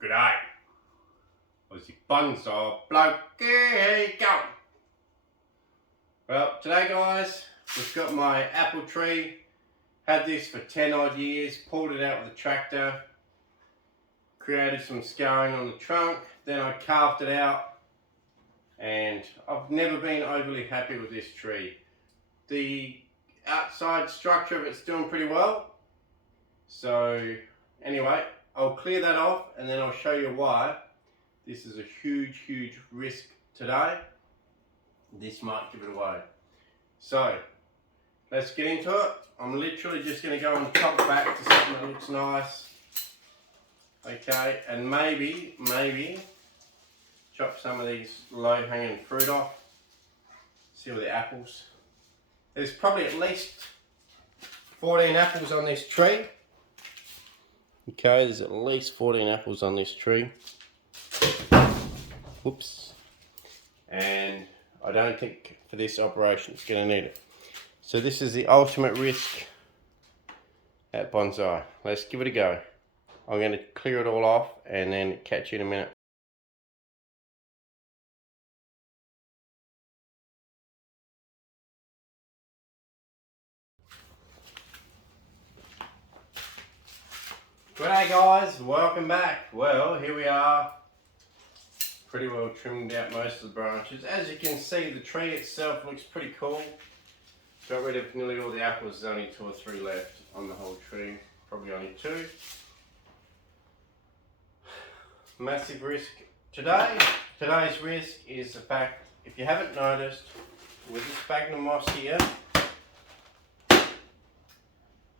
G'day, Aussie Bonsai bloke, here you go. Well, today guys, we've got my apple tree. Had this for 10 odd years, pulled it out with a tractor, created some scarring on the trunk, then I carved it out, and I've never been overly happy with this tree. The outside structure of it's doing pretty well, so anyway, I'll clear that off and then I'll show you why this is a huge risk today. This might give it away. So let's get into it. I'm literally just going to go and chop back to something that looks nice. Okay, and maybe chop some of these low hanging fruit off. See all the apples. There's probably at least 14 apples on this tree. Okay, there's at least 14 apples on this tree. Whoops. And I don't think for this operation it's going to need it. So this is the ultimate risk at Bonsai. Let's give it a go. I'm going to clear it all off and then catch you in a minute. G'day guys, welcome back. Well, here we are. Pretty well trimmed out most of the branches. As you can see, the tree itself looks pretty cool. Got rid of nearly all the apples. There's only 2 or 3 left on the whole tree. Probably only 2. Massive risk today. Today's risk is the fact, if you haven't noticed, with this sphagnum moss here,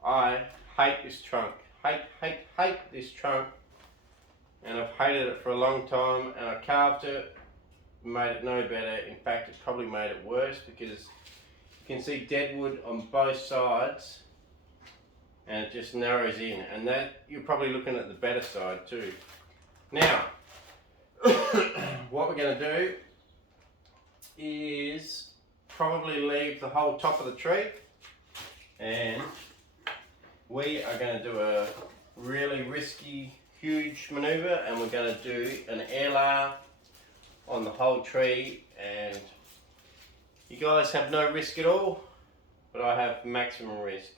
I hate this trunk. Hate this trunk. And I've hated it for a long time, and I carved it, made it no better. In fact, it probably made it worse because you can see dead wood on both sides and it just narrows in, and that you're probably looking at the better side too. Now, what we're going to do is probably leave the whole top of the tree, and we are going to do a really risky huge maneuver, and we're going to do an air layer on the whole tree. And you guys have no risk at all, but I have maximum risk,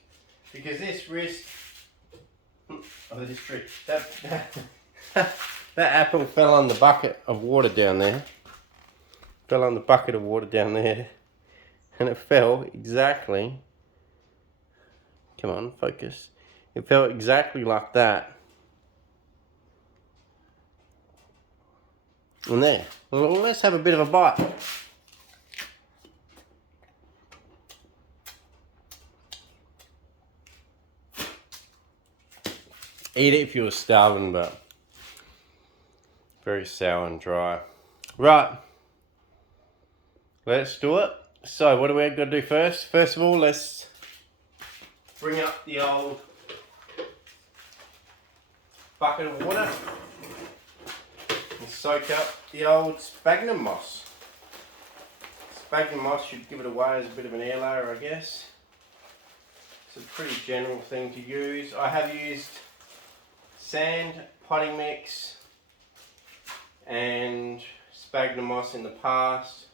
because this risk of this tree, that apple fell on the bucket of water down there, and it fell exactly, come on, focus, it fell exactly like that. And there. Well, let's have a bit of a bite. Eat it if you were starving, but very sour and dry. Right. Let's do it. So what do we got to do first? First of all, let's bring up the old bucket of water. Soak up the old sphagnum moss. Sphagnum moss should give it away as a bit of an air layer, I guess. It's a pretty general thing to use. I have used sand, potting mix and sphagnum moss in the past,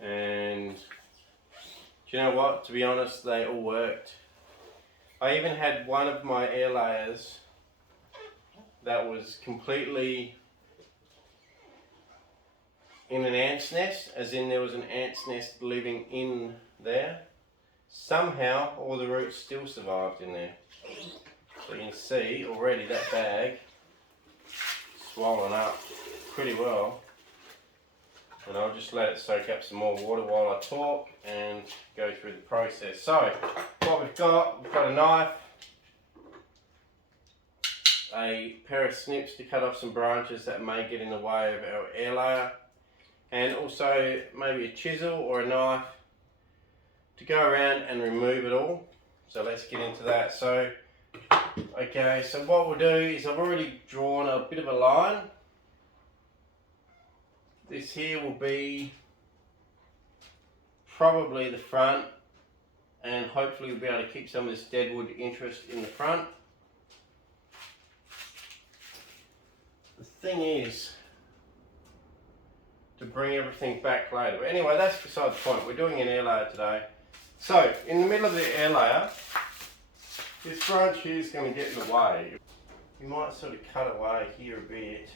and do you know what, to be honest, they all worked. I even had one of my air layers that was completely in an ant's nest, as in there was an ant's nest living in there. Somehow all the roots still survived in there. So you can see already that bag swollen up pretty well. And I'll just let it soak up some more water while I talk and go through the process. So what we've got a knife, a pair of snips to cut off some branches that may get in the way of our air layer, and also maybe a chisel or a knife to go around and remove it all. So let's get into that. So, okay, so what we'll do is I've already drawn a bit of a line. This here will be probably the front, and hopefully we'll be able to keep some of this deadwood interest in the front. thing is to bring everything back later. But anyway, that's beside the point. We're doing an air layer today. So, in the middle of the air layer, this branch here is going to get in the way. You might sort of cut away here a bit,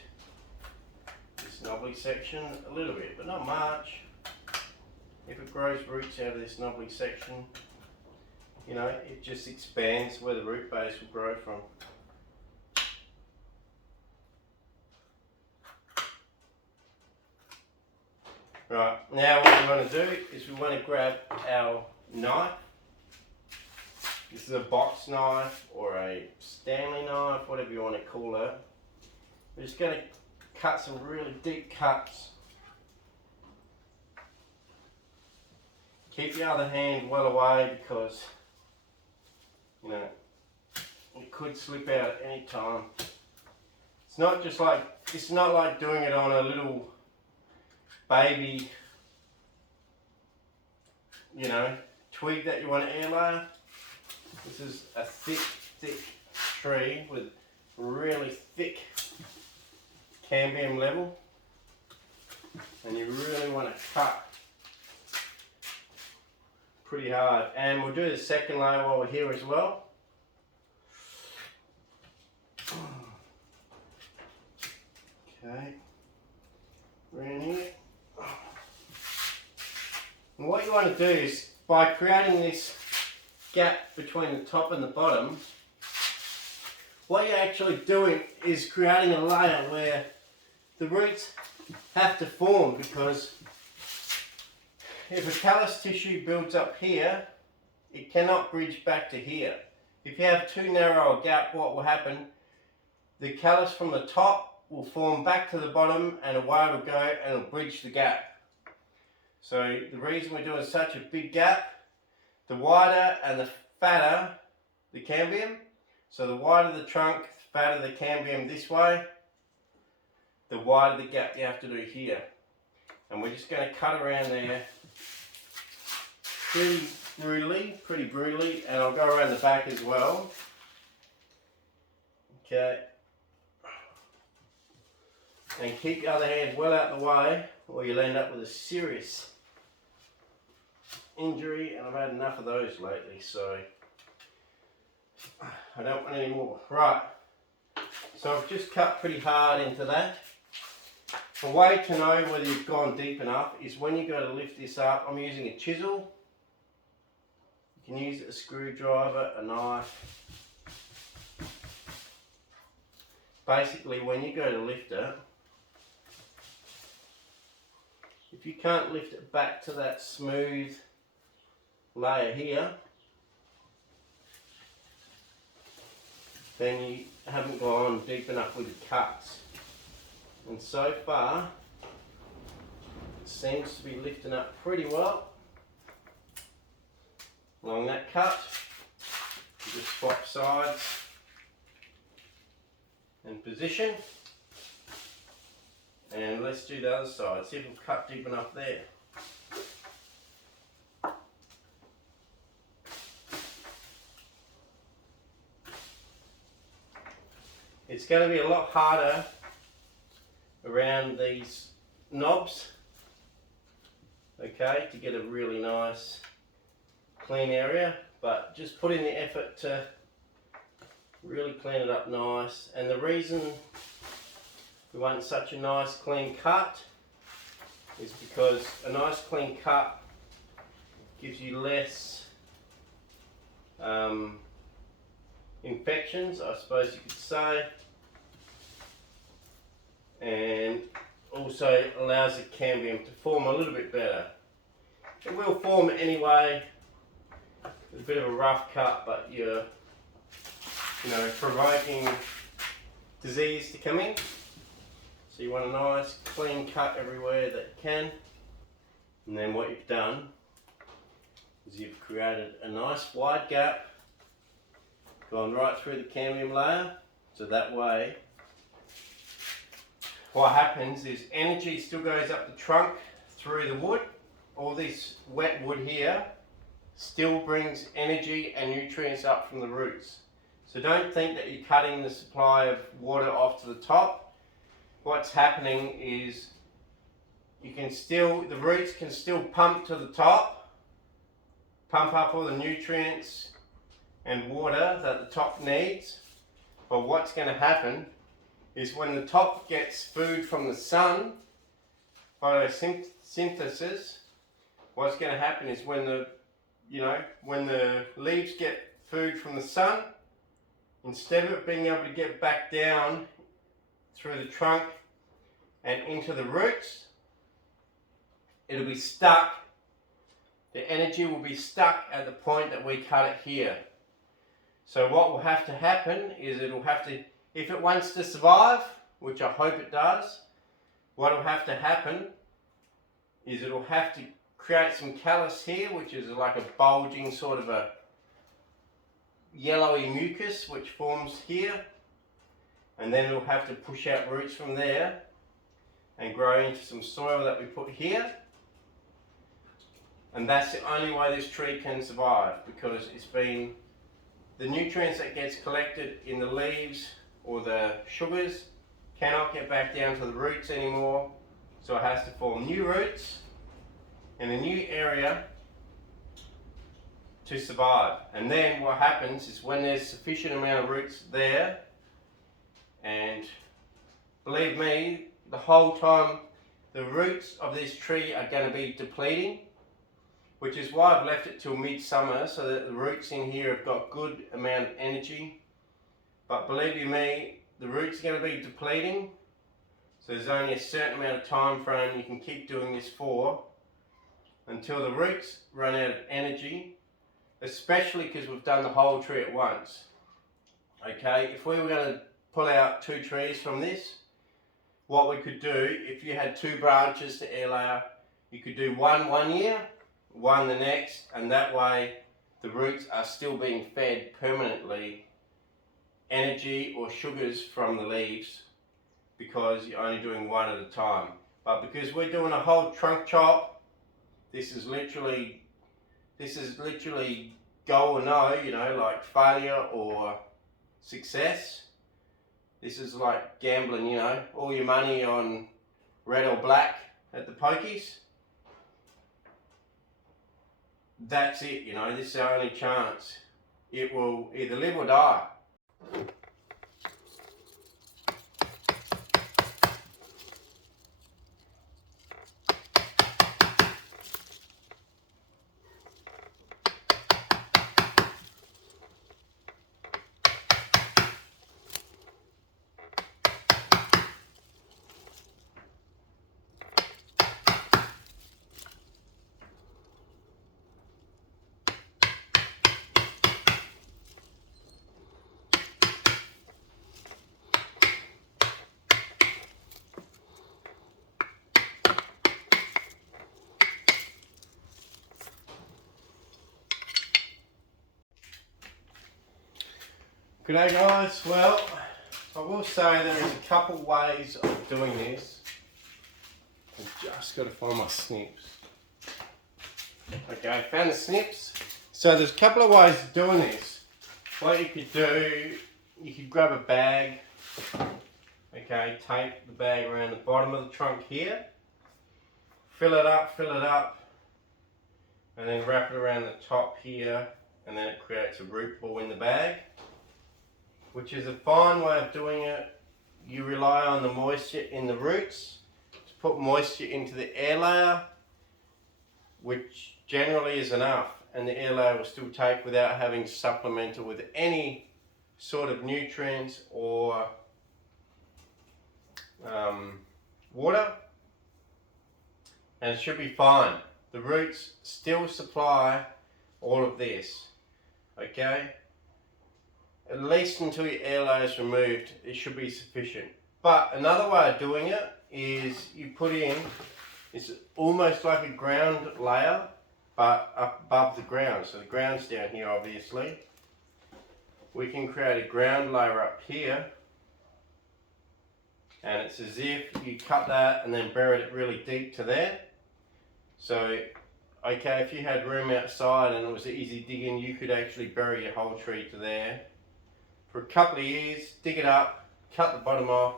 this knobbly section, a little bit, but not much. If it grows roots out of this knobbly section, you know, it just expands where the root base will grow from. Right, now what we want to do is we want to grab our knife. This is a box knife or a Stanley knife, whatever you want to call it. We're just going to cut some really deep cuts. Keep the other hand well away because, you know, it could slip out at any time. It's not like doing it on a little baby, you know, twig that you want to air layer. This is a thick tree with really thick cambium level, and you really want to cut pretty hard. And we'll do the second layer while we're here as well. Okay, around here. And what you want to do is, by creating this gap between the top and the bottom, what you're actually doing is creating a layer where the roots have to form, because if a callus tissue builds up here, it cannot bridge back to here. If you have too narrow a gap, what will happen? The callus from the top will form back to the bottom and away it will go and it'll bridge the gap. So the reason we're doing such a big gap, the wider and the fatter the cambium, so the wider the trunk, the fatter the cambium this way, the wider the gap you have to do here. And we're just going to cut around there pretty brutally, and I'll go around the back as well. Okay. And keep the other hand well out of the way, or you'll end up with a serious injury, and I've had enough of those lately, so I don't want any more. Right, so I've just cut pretty hard into that. A way to know whether you've gone deep enough is when you go to lift this up. I'm using a chisel. You can use a screwdriver, a knife. Basically, when you go to lift it, if you can't lift it back to that smooth layer here, then you haven't gone deep enough with the cuts. And so far, it seems to be lifting up pretty well along that cut. You just swap sides and position. And let's do the other side, see if we've cut deep enough there. It's going to be a lot harder around these knobs, okay, to get a really nice clean area, but just put in the effort to really clean it up nice. And the reason we want such a nice clean cut is because a nice clean cut gives you less infections, I suppose you could say, and also allows the cambium to form a little bit better. It will form anyway with a bit of a rough cut, but you're, provoking disease to come in. So you want a nice clean cut everywhere that you can. And then what you've done is you've created a nice wide gap, gone right through the cambium layer, so that way what happens is energy still goes up the trunk through the wood. All this wet wood here still brings energy and nutrients up from the roots. So don't think that you're cutting the supply of water off to the top. what's happening is the roots can still pump to the top, pump up all the nutrients and water that the top needs. But what's going to happen is when the top gets food from the sun, photosynthesis, what's going to happen is when the leaves get food from the sun, instead of it being able to get back down through the trunk and into the roots, it'll be stuck. The energy will be stuck at the point that we cut it here. So what will have to happen is if it wants to survive, which I hope it does, what will have to happen is it'll have to create some callus here, which is like a bulging sort of a yellowy mucus which forms here, and then it'll have to push out roots from there and grow into some soil that we put here. And that's the only way this tree can survive, because the nutrients that gets collected in the leaves or the sugars cannot get back down to the roots anymore, so it has to form new roots in a new area to survive. And then what happens is when there's sufficient amount of roots there, and believe me, the whole time the roots of this tree are going to be depleting, which is why I've left it till midsummer, so that the roots in here have got good amount of energy. But believe you me, the roots are going to be depleting, so there's only a certain amount of time frame you can keep doing this for until the roots run out of energy, especially because we've done the whole tree at once. Okay, if we were going to pull out 2 trees from this, what we could do, if you had 2 branches to air layer, you could do one year, one the next, and that way the roots are still being fed permanently energy or sugars from the leaves, because you're only doing one at a time. But because we're doing a whole trunk chop, this is literally go or no, like failure or success. This is like gambling, all your money on red or black at the pokies. That's it, this is our only chance. It will either live or die. G'day guys, well, I will say there is a couple ways of doing this. I've just got to find my snips. Okay, I found the snips. So there's a couple of ways of doing this. What you could do, you could grab a bag, okay, tape the bag around the bottom of the trunk here, fill it up, and then wrap it around the top here, and then it creates a root ball in the bag, which is a fine way of doing it. You rely on the moisture in the roots to put moisture into the air layer, which generally is enough, and the air layer will still take without having to supplement it with any sort of nutrients or water, and it should be fine. The roots still supply all of this, okay? At least until your air layer is removed, it should be sufficient. But another way of doing it is you put in, it's almost like a ground layer, but up above the ground. So the ground's down here, obviously. We can create a ground layer up here, and it's as if you cut that and then buried it really deep to there. So, okay, if you had room outside and it was easy digging, you could actually bury your whole tree to there. For a couple of years, dig it up, cut the bottom off,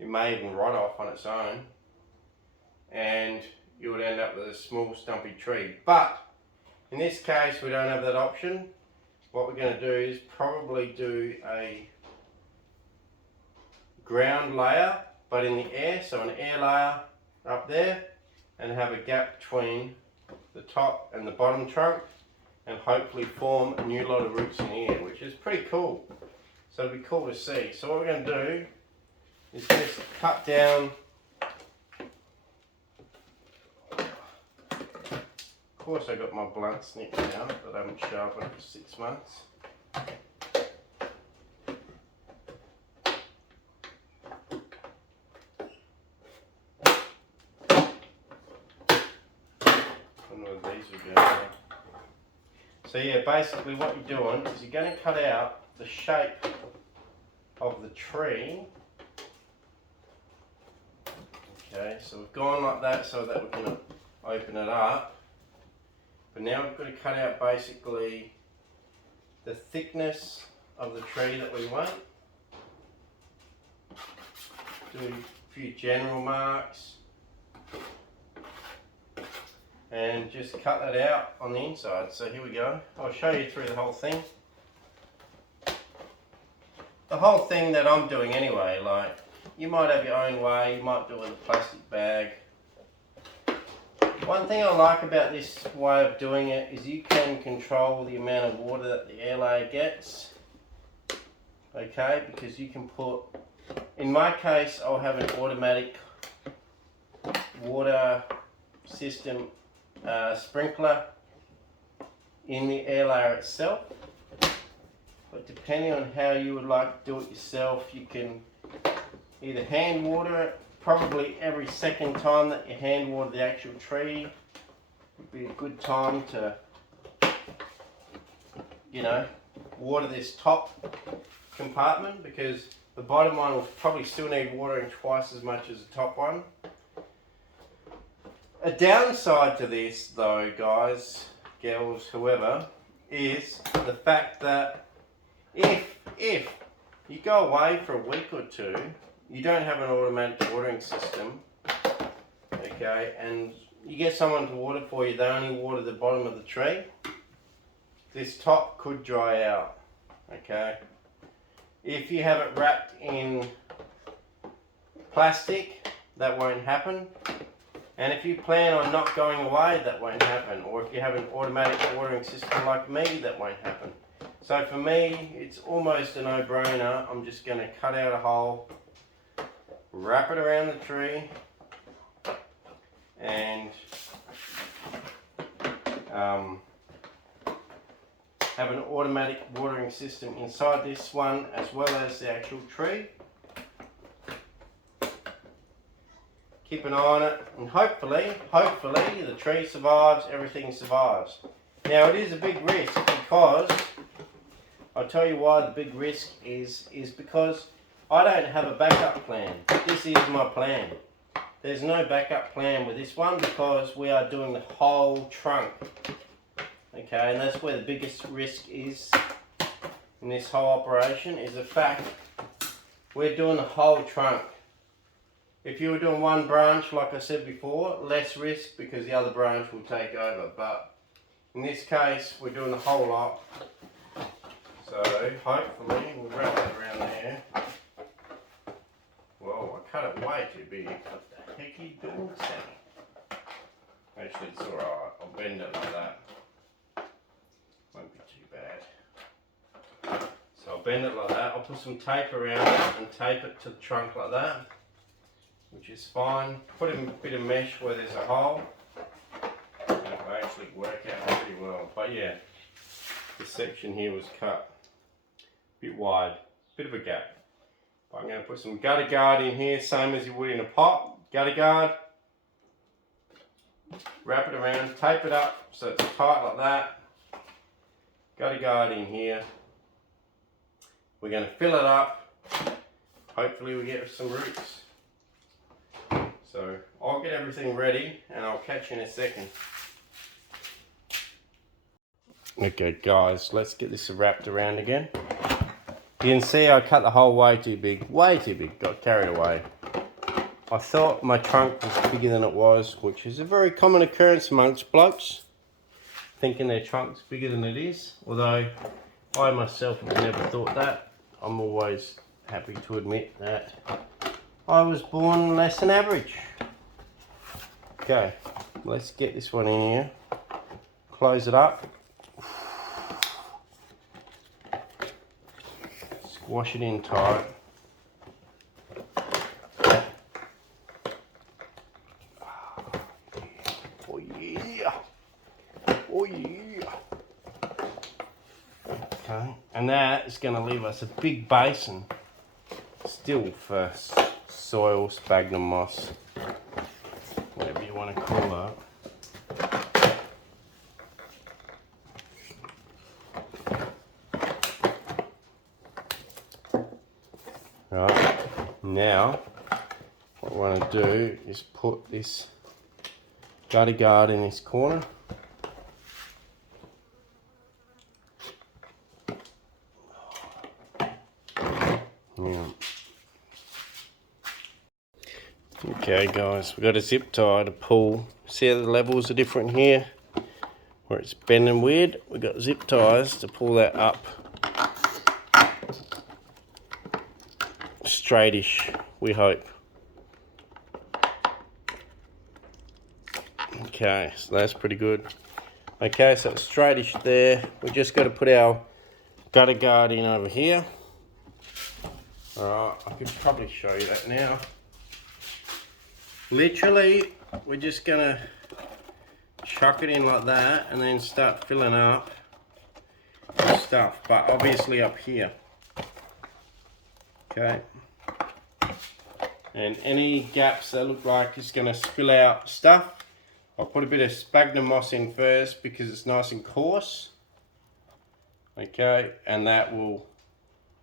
it may even rot off on its own, and you would end up with a small stumpy tree. But in this case we don't have that option. What we're going to do is probably do a ground layer but in the air, so an air layer up there, and have a gap between the top and the bottom trunk, and hopefully form a new lot of roots in the air, which is pretty cool. So it'll be cool to see. So what we're going to do is just cut down. Of course I got my blunt snip now that I haven't sharpened for 6 months. So yeah, basically what you're doing is you're going to cut out the shape of the tree. Okay, so we've gone like that so that we can open it up. But now we've got to cut out basically the thickness of the tree that we want. Do a few general marks. And just cut that out on the inside. So here we go. I'll show you through the whole thing. The whole thing that I'm doing anyway, like, you might have your own way, you might do it in a plastic bag. One thing I like about this way of doing it is you can control the amount of water that the air layer gets. Okay, because you can put, in my case, I'll have an automatic water system sprinkler in the air layer itself, but depending on how you would like to do it yourself, you can either hand water it. Probably every second time that you hand water the actual tree would be a good time to, you know, water this top compartment, because the bottom one will probably still need watering twice as much as the top one. A downside to this though, guys, girls, whoever, is the fact that if you go away for a week or two, you don't have an automatic watering system, okay, and you get someone to water for you, they only water the bottom of the tree, this top could dry out, okay. If you have it wrapped in plastic, that won't happen. And if you plan on not going away, that won't happen. Or if you have an automatic watering system like me, that won't happen. So for me, it's almost a no-brainer. I'm just going to cut out a hole, wrap it around the tree, and have an automatic watering system inside this one, as well as the actual tree. Keep an eye on it, and hopefully the tree survives, everything survives. Now it is a big risk, because I'll tell you why the big risk is because I don't have a backup plan. This is my plan. There's no backup plan with this one, because we are doing the whole trunk. Okay, and that's where the biggest risk is in this whole operation, is the fact we're doing the whole trunk. If you were doing one branch, like I said before, less risk because the other branch will take over. But in this case, we're doing the whole lot. So hopefully we'll wrap it around there. Whoa, I cut it way too big. What the heck are you doing, Sammy? Actually, it's alright. I'll bend it like that. Won't be too bad. So I'll bend it like that. I'll put some tape around it and tape it to the trunk like that, which is fine. Put in a bit of mesh where there's a hole, and it will actually work out pretty well. But yeah, this section here was cut a bit wide, bit of a gap. But I'm going to put some gutter guard in here, same as you would in a pot. Gutter guard, wrap it around, tape it up so it's tight like that. Gutter guard in here. We're going to fill it up. Hopefully we get some roots. So I'll get everything ready and I'll catch you in a second. Okay guys, let's get this wrapped around again. You can see I cut the hole way too big, got carried away. I thought my trunk was bigger than it was, which is a very common occurrence amongst blokes, thinking their trunk's bigger than it is. Although I myself have never thought that. I'm always happy to admit that I was born less than average. Okay, let's get this one in here. Close it up. Squash it in tight. Oh yeah. Oh yeah. Okay, and that is going to leave us a big basin still for soil, sphagnum moss, whatever you want to call it. Right, now what I want to do is put this gutter guard in this corner. Yeah. Okay guys, we've got a zip tie to pull. See how the levels are different here? Where it's bending weird, we've got zip ties to pull that up straightish, we hope. Okay, so that's pretty good. Okay, so it's straightish there. We just got to put our gutter guard in over here. Alright, I could probably show you that now. Literally, we're just gonna chuck it in like that and then start filling up with stuff, but obviously up here. Okay. And any gaps that look like it's gonna spill out stuff, I'll put a bit of sphagnum moss in first because it's nice and coarse. Okay, and that will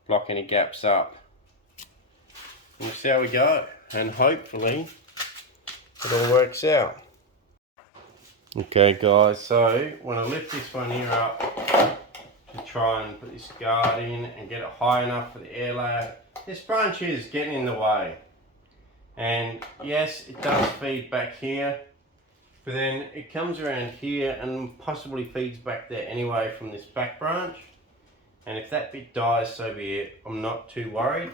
block any gaps up. We'll see how we go, and hopefully it all works out. Okay guys, so when I lift this one here up to try and put this guard in and get it high enough for the air layer, this branch is getting in the way. And yes, it does feed back here, but then it comes around here and possibly feeds back there anyway from this back branch. And if that bit dies, so be it. I'm not too worried.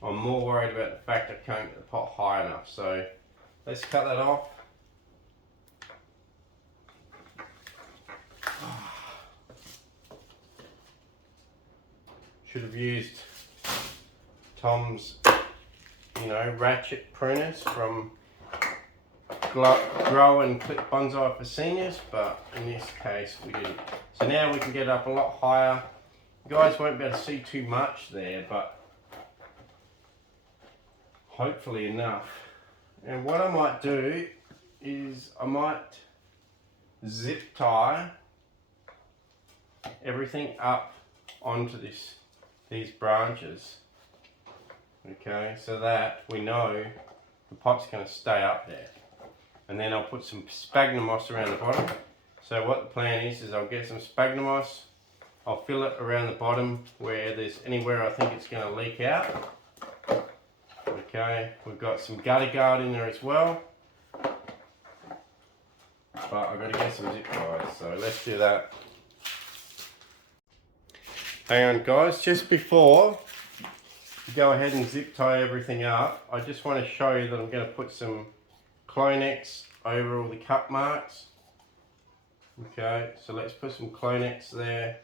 I'm more worried about the fact I can't get the pot high enough. So let's cut that off. Should have used Tom's, ratchet pruners from Grow and Clip Bonsai for Seniors, but in this case we didn't. So now we can get up a lot higher. You guys won't be able to see too much there, but hopefully enough. And what I might do is I might zip tie everything up onto these branches, okay, so that we know the pot's going to stay up there. And then I'll put some sphagnum moss around the bottom. So what the plan is I'll get some sphagnum moss, I'll fill it around the bottom where there's anywhere I think it's going to leak out. Okay, we've got some gutter guard in there as well, but I've got to get some zip ties, so let's do that. Hang on guys, just before you go ahead and zip tie everything up, I just want to show you that I'm going to put some Clonex over all the cut marks. Okay, so let's put some Clonex there,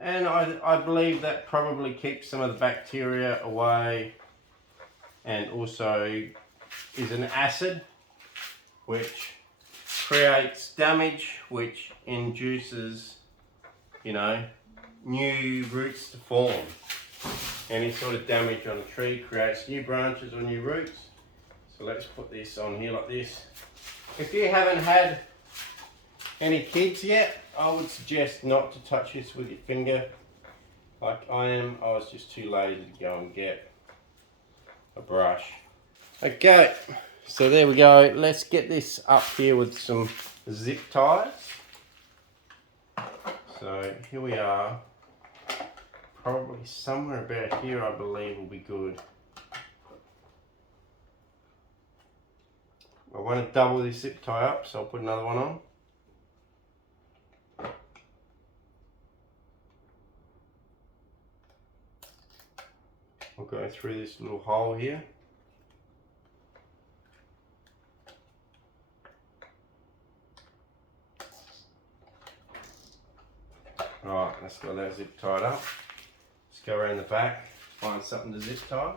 and I believe that probably keeps some of the bacteria away, and also is an acid which creates damage, which induces, new roots to form. Any sort of damage on a tree creates new branches or new roots. So let's put this on here like this. If you haven't had any kids yet, I would suggest not to touch this with your finger like I am. I was just too lazy to go and get a brush. Okay, so there we go. Let's get this up here with some zip ties. So here we are. Probably somewhere about here I believe will be good. I want to double this zip tie up, so I'll put another one on. I'll go through this little hole here. Alright, that's got that zip tied up. Let's go around the back, find something to zip tie.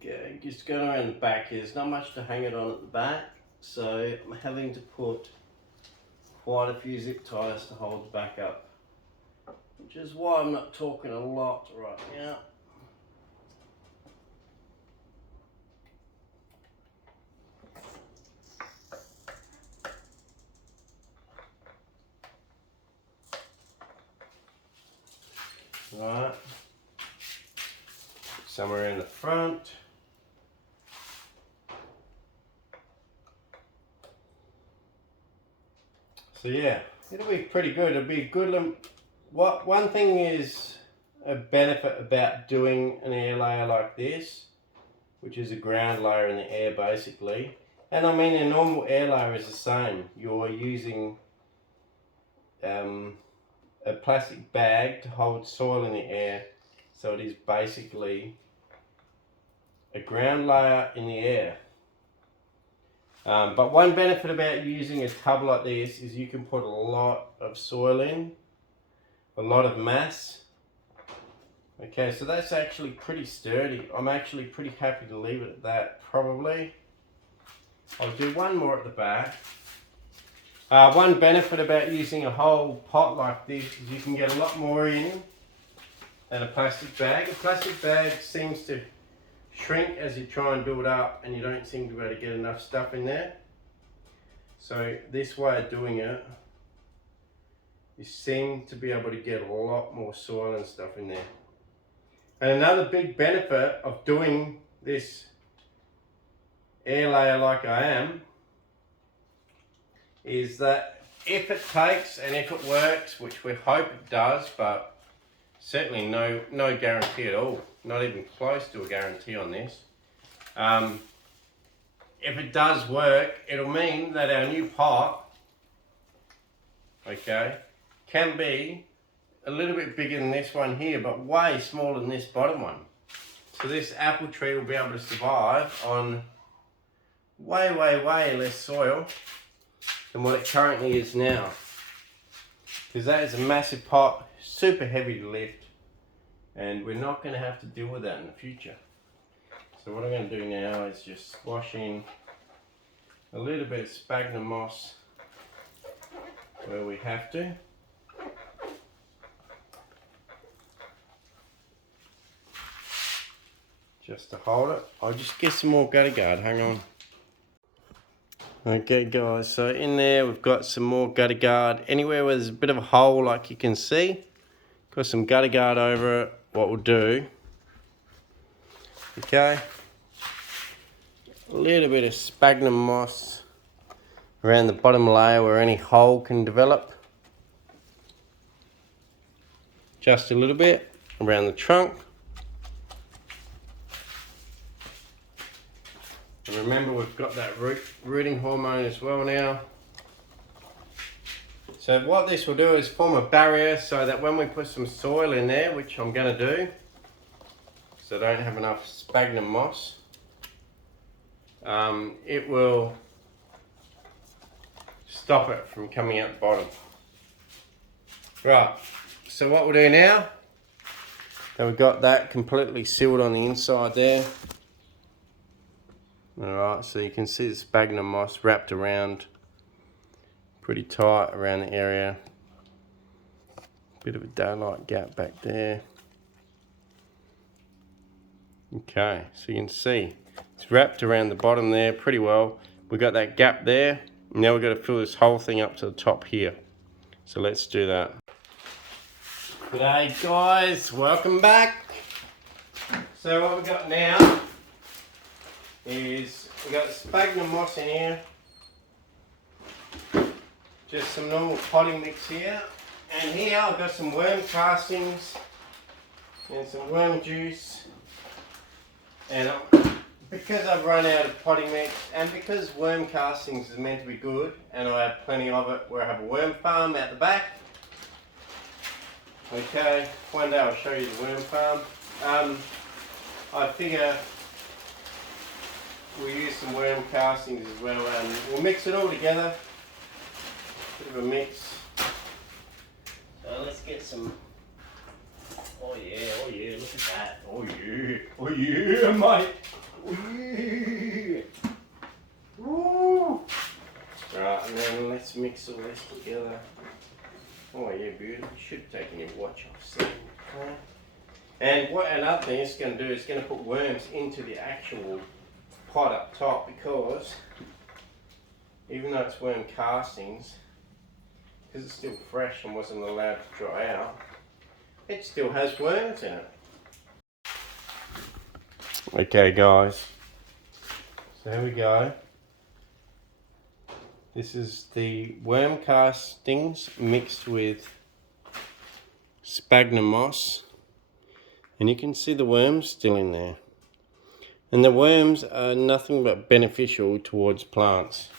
Okay, just going around the back here. There's not much to hang it on at the back, so I'm having to put quite a few zip ties to hold the back up, which is why I'm not talking a lot right now. Right, somewhere in the front. So yeah, it'll be pretty good. It'll be a good. One thing is a benefit about doing an air layer like this, which is a ground layer in the air basically. And I mean, a normal air layer is the same. You're using a plastic bag to hold soil in the air, so it is basically a ground layer in the air. But one benefit about using a tub like this is you can put a lot of soil in, a lot of mass. Okay, so that's actually pretty sturdy. I'm actually pretty happy to leave it at that, probably. I'll do one more at the back. One benefit about using a whole pot like this is you can get a lot more in than a plastic bag. A plastic bag seems to shrink as you try and build up, and you don't seem to be able to get enough stuff in there. So this way of doing it, you seem to be able to get a lot more soil and stuff in there. And another big benefit of doing this air layer like I am is that if it takes and if it works, which we hope it does, but certainly no guarantee at all, not even close to a guarantee on this. If it does work, it'll mean that our new pot, okay, can be a little bit bigger than this one here, but way smaller than this bottom one. So this apple tree will be able to survive on way less soil than what it currently is now. Because that is a massive pot, super heavy to lift, and we're not going to have to deal with that in the future. So what I'm going to do now is just squash in a little bit of sphagnum moss where we have to. Just to hold it. I'll just get some more gutter guard, hang on. Okay guys, so in there we've got some more gutter guard. Anywhere where there's a bit of a hole, like you can see, got some gutter guard over it. What we'll do, okay, a little bit of sphagnum moss around the bottom layer where any hole can develop. Just a little bit around the trunk. And remember, we've got that rooting hormone as well now. So what this will do is form a barrier so that when we put some soil in there, which I'm going to do, because I don't have enough sphagnum moss, it will stop it from coming out the bottom. Right, so what we'll do now, that we've got that completely sealed on the inside there. Alright, so you can see the sphagnum moss wrapped around pretty tight around the area. Bit of a daylight gap back there. Okay, so you can see it's wrapped around the bottom there pretty well. we got that gap there. Now we've got to fill this whole thing up to the top here. So let's do that. G'day guys, welcome back. So what we've got now is we've got sphagnum moss in here. Just some normal potting mix here. And here I've got some worm castings and some worm juice. And because I've run out of potting mix and because worm castings is meant to be good and I have plenty of it where I have a worm farm out the back. Okay, one day I'll show you the worm farm. I figure we'll use some worm castings as well and we'll mix it all together. Bit of a mix. So let's get some. Oh yeah, look at that. Oh yeah, mate. Oh yeah. Woo. Right, and then let's mix all this together. Oh yeah, beautiful. You should have taken your watch off soon. Okay. And what another thing it's going to do is going to put worms into the actual pot up top because even though it's worm castings, because it's still fresh and wasn't allowed to dry out, it still has worms in it. Okay guys, so here we go. This is the worm castings mixed with sphagnum moss. And you can see the worms still in there. And the worms are nothing but beneficial towards plants.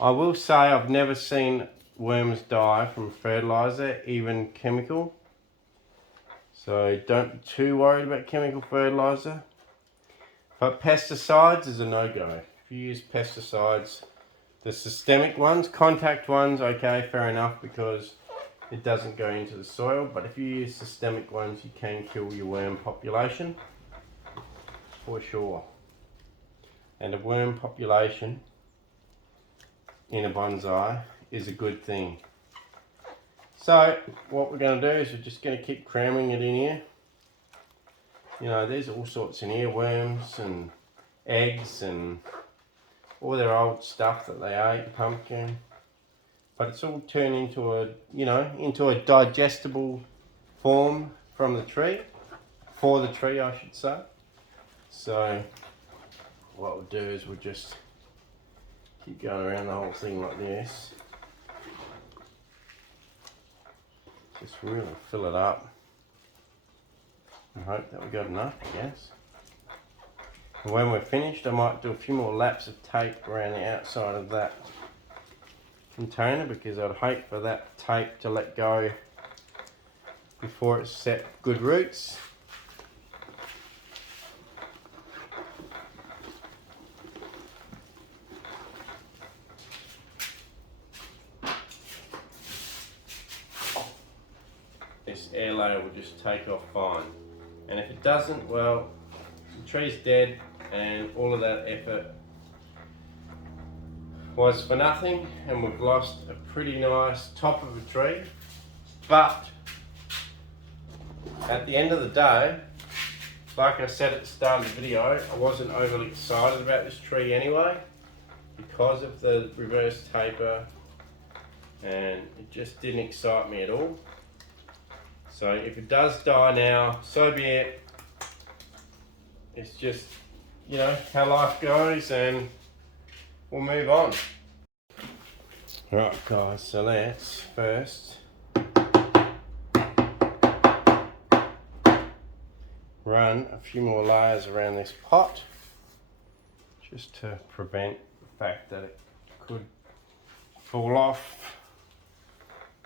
I will say I've never seen worms die from fertilizer, even chemical. So don't be too worried about chemical fertilizer. But pesticides is a no-go. If you use pesticides, the systemic ones, contact ones, okay, fair enough, because it doesn't go into the soil. But if you use systemic ones, you can kill your worm population, for sure. And a worm population in a bonsai is a good thing. So what we're going to do is we're just going to keep cramming it in here. You know, there's all sorts in here, worms and eggs and all their old stuff that they ate, pumpkin. But it's all turned into a, you know, into a digestible form from the tree, for the tree I should say. So what we'll do is we'll just keep going around the whole thing like this. Just really fill it up. And hope that we got enough, I guess. And when we're finished, I might do a few more laps of tape around the outside of that container because I'd hate for that tape to let go before it's set good roots. This air layer will just take off fine, and if it doesn't, well, the tree's dead and all of that effort was for nothing and we've lost a pretty nice top of a tree. But at the end of the day, like I said at the start of the video, I wasn't overly excited about this tree anyway because of the reverse taper, and it just didn't excite me at all. So if it does die now, so be it. It's just, you know, how life goes and we'll move on. Right guys, so let's first run a few more layers around this pot just to prevent the fact that it could fall off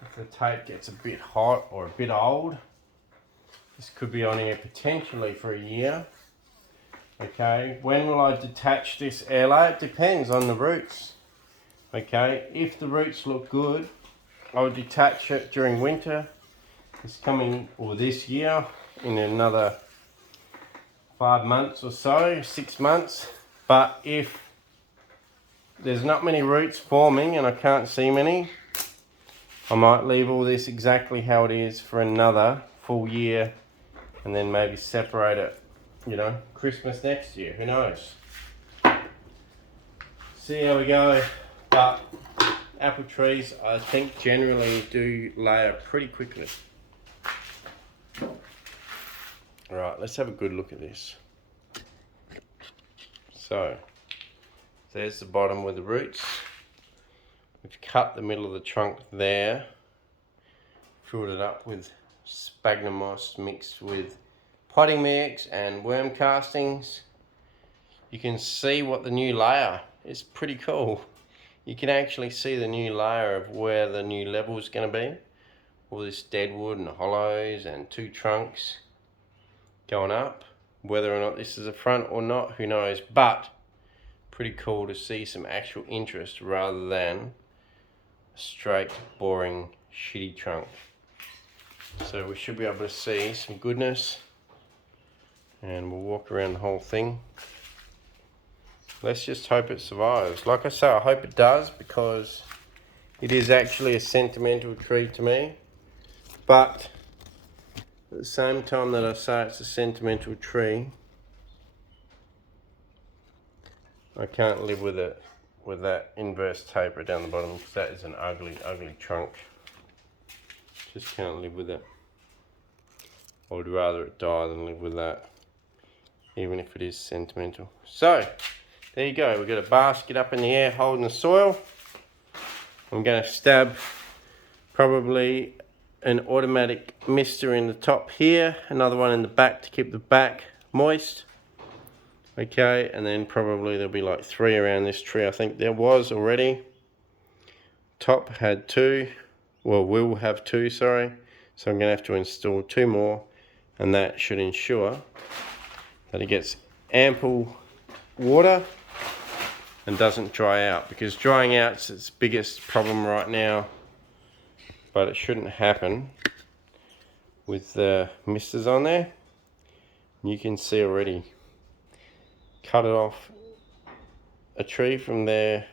if the tape gets a bit hot or a bit old. This could be on here potentially for a year. Okay, when will I detach this air layer? It depends on the roots. Okay, if the roots look good, I'll detach it during winter. It's coming, or this year, in another 5 months or so, 6 months. But if there's not many roots forming and I can't see many, I might leave all this exactly how it is for another full year and then maybe separate it, you know, Christmas next year, who knows. see how we go. But apple trees, I think, generally do layer pretty quickly. Alright, let's have a good look at this. So, there's the bottom with the roots. We've cut the middle of the trunk there. Filled it up with sphagnum moss mixed with potting mix and worm castings. You can see what the new layer is. Pretty cool. You can actually see the new layer of where the new level is going to be. All this dead wood and hollows and 2 trunks going up. Whether or not this is a front or not, who knows, but pretty cool to see some actual interest rather than a straight boring shitty trunk. So we should be able to see some goodness, and we'll walk around the whole thing. Let's just hope it survives. Like I say, I hope it does, because it is actually a sentimental tree to me. But at the same time that I say it's a sentimental tree, I can't live with it with that inverse taper down the bottom, because that is an ugly, ugly trunk. Just can't live with it. I would rather it die than live with that, even if it is sentimental. So, there you go. We've got a basket up in the air holding the soil. I'm going to stab probably an automatic mister in the top here, another one in the back to keep the back moist. Okay, and then probably there'll be like 3 around this tree. I think there was already. Top had 2. Well, we'll have 2, sorry. So I'm going to have to install 2 more, and that should ensure that it gets ample water and doesn't dry out, because drying out is its biggest problem right now, but it shouldn't happen with the misters on there. You can see already, cut it off a tree from there.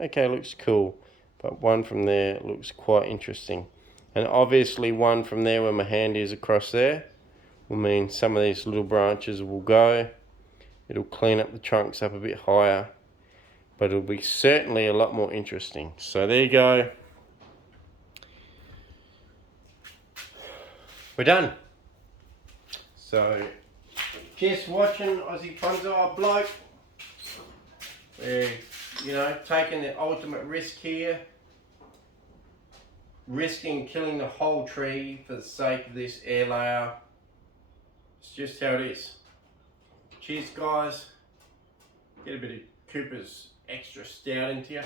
Okay, looks cool, but one from there looks quite interesting, and obviously one from there where my hand is across there will mean some of these little branches will go. It'll clean up the trunks up a bit higher, but it'll be certainly a lot more interesting. So there you go. We're done. So just watching Aussie Bonsai bloke. We're, you know, taking the ultimate risk here. Risking killing the whole tree for the sake of this air layer. It's just how it is. Cheers, guys. Get a bit of Cooper's extra stout into you.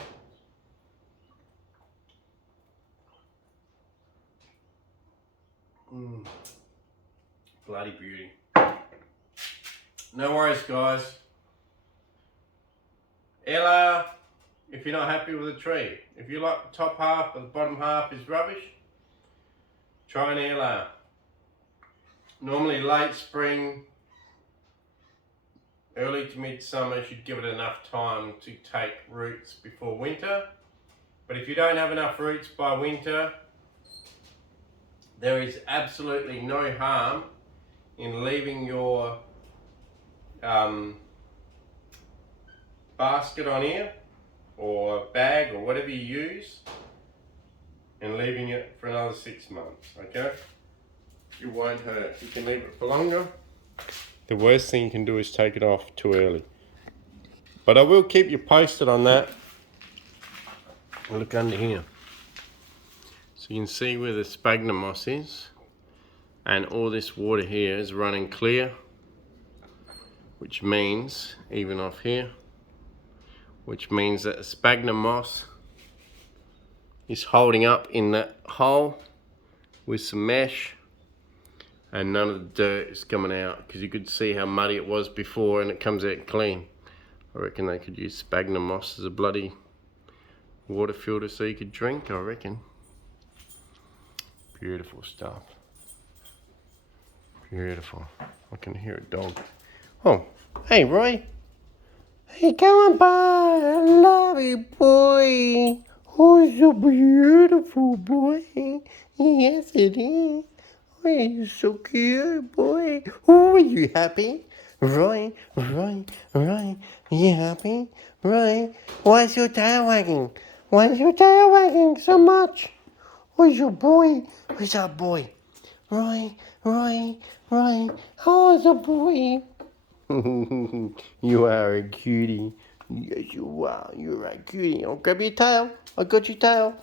Bloody beauty. No worries, guys. Air layer, if you're not happy with the tree. If you like the top half but the bottom half is rubbish, try an air layer. Normally late spring, early to mid-summer should give it enough time to take roots before winter. But if you don't have enough roots by winter, there is absolutely no harm in leaving your basket on here, or bag, or whatever you use, and leaving it for another 6 months, okay? It won't hurt. You can leave it for longer. The worst thing you can do is take it off too early. But I will keep you posted on that. Look under here. So you can see where the sphagnum moss is, and all this water here is running clear, which means, even off here, which means that the sphagnum moss is holding up in that hole with some mesh, and none of the dirt is coming out, because you could see how muddy it was before and it comes out clean. I reckon they could use sphagnum moss as a bloody water filter so you could drink, I reckon. Beautiful stuff. Beautiful. I can hear a dog. Oh, hey Roy. Hey, come on by. I love you, boy. Oh, so beautiful, boy. Yes, it is. Oh, you're so cute, boy. Oh, are you happy? Roy, Roy, Roy, you happy? Roy, why's your tail wagging? Why's your tail wagging so much? Where's your boy? Where's our boy? Roy, Roy, Roy, how's the boy? You are a cutie. Yes, you are. You're a cutie. I'll grab your tail. I got your tail.